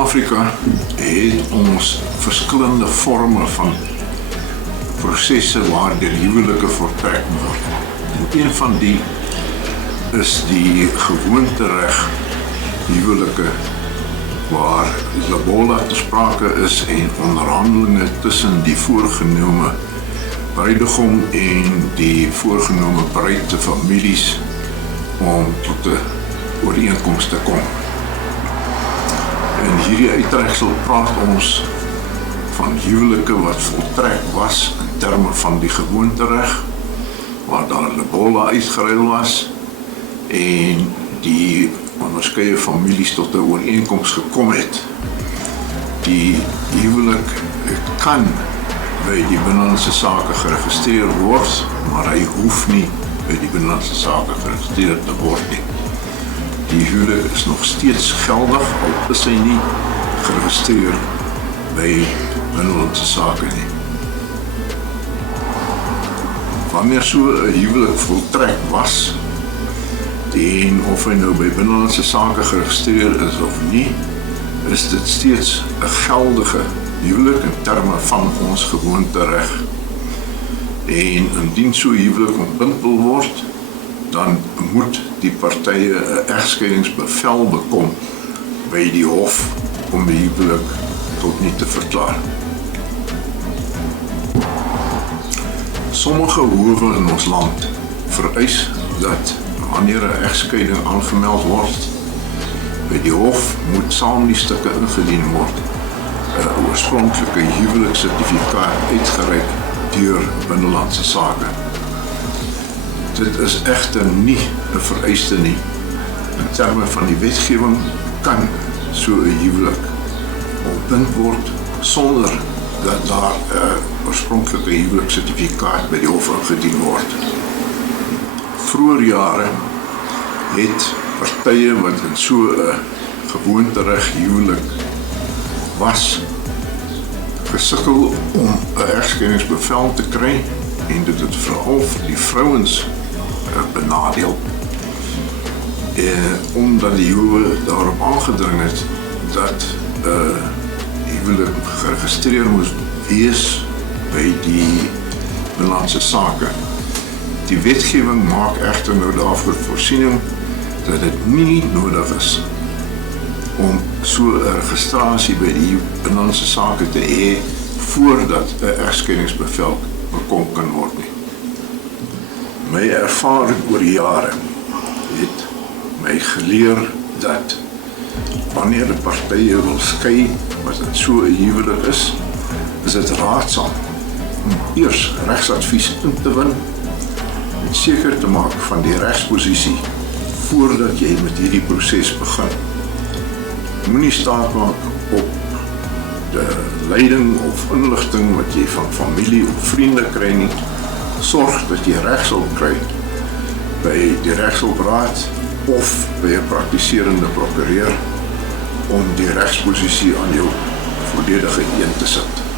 Suid-Afrika het ons verskillende vorme van prosesse waardeur huwelike voltrek word. En een van die is die gewoontereg huwelike waar lobola te sprake is en onderhandelinge tussen die voorgenome bruidegom en die voorgenome bruid te families om tot 'n ooreenkoms te kom. In hierdie uittreksel praat ons van huwelike wat voltrek was in terme van die gewoontereg, waar daar 'n lobola uitgeruil was en die onderskeie families tot 'n ooreenkoms gekom het. Die huwelik kan by die Binnelandse Sake geregistreer word, maar hy hoef nie by die Binnelandse Sake geregistreer te word nie. Die huwelik is nog steeds geldig, al is hy nie geregistreer by Binnelandse Sake nie. Wanneer so 'n huwelik voltrek was, en of hy nou by Binnelandse Sake geregistreer is of nie, is dit steeds 'n geldige huwelik in terme van ons gewoontereg. En indien so 'n huwelik ontbind wil word, dan moet die partye 'n egskeidingsbevel bekom by die hof om die huwelik tot nie te verklaar. Sommige howe in ons land vereis dat wanneer 'n egskeiding aangemeld word, by die hof moet saam die stukke ingedien word 'n oorspronklike huweliksertifikaat uitgereik deur Binnelandse Sake. Dit is egter nie 'n vereiste nie. In terme van die wetgewing kan so 'n huwelik ontbind word sonder dat daar 'n oorspronklike huweliksertifikaat by die hof ingedien word. Vroeger jare het partye wat in so 'n gewoontereg huwelik was, gesukkel om 'n egskeidingsbevel te kry en dit het veral vir die vrouens benadeel. Omdat die howe daarop aangedring het dat huwelik geregistreer moes wees by die Binnelandse Sake. Die wetgewing maak egter nou daarvoor voorsiening dat dit nie nodig is om so 'n registrasie by die Binnelandse Sake te hê voordat 'n egskeidingsbevel bekom kan word nie. My ervaring oor die jare het my geleer dat wanneer die partye wil skei wat in so 'n huwelik is dit raadsaam om eers regsadvies in te win en seker te maak van die regsposisie voordat jy met hierdie proses begin. Moenie staat maak op die leiding of inligting wat jy van familie of vriende kry nie. Sorg dat jy regshulp kry by die regshulpraad of by 'n praktiserende prokureur om die regsposisie aan jou volledige een te sit.